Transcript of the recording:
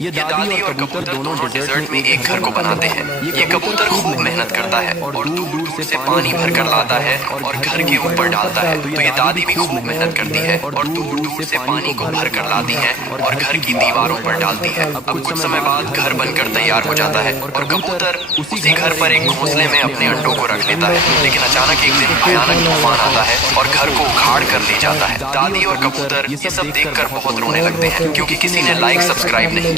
ये दादी और कबूतर दोनों डेजर्ट में एक घर को बनाते हैं। ये कबूतर खूब मेहनत करता है और दूर दूर से पानी भरकर लाता है और घर के ऊपर डालता है। तो ये दादी भी खूब मेहनत करती है और दूर दूर से पानी को भरकर लाती है और घर की दीवारों पर डालती है। अब कुछ समय बाद घर बनकर तैयार हो जाता है और कबूतर उसी घर पर एक घोंसले में अपने अंडों को रख लेता है। लेकिन अचानक एक दिन भयानक तूफान आता है और घर को उखाड़ कर ले जाता है। दादी और कबूतर ये सब देखकर बहुत रोने लगते हैं, क्योंकि किसी ने लाइक सब्सक्राइब नहीं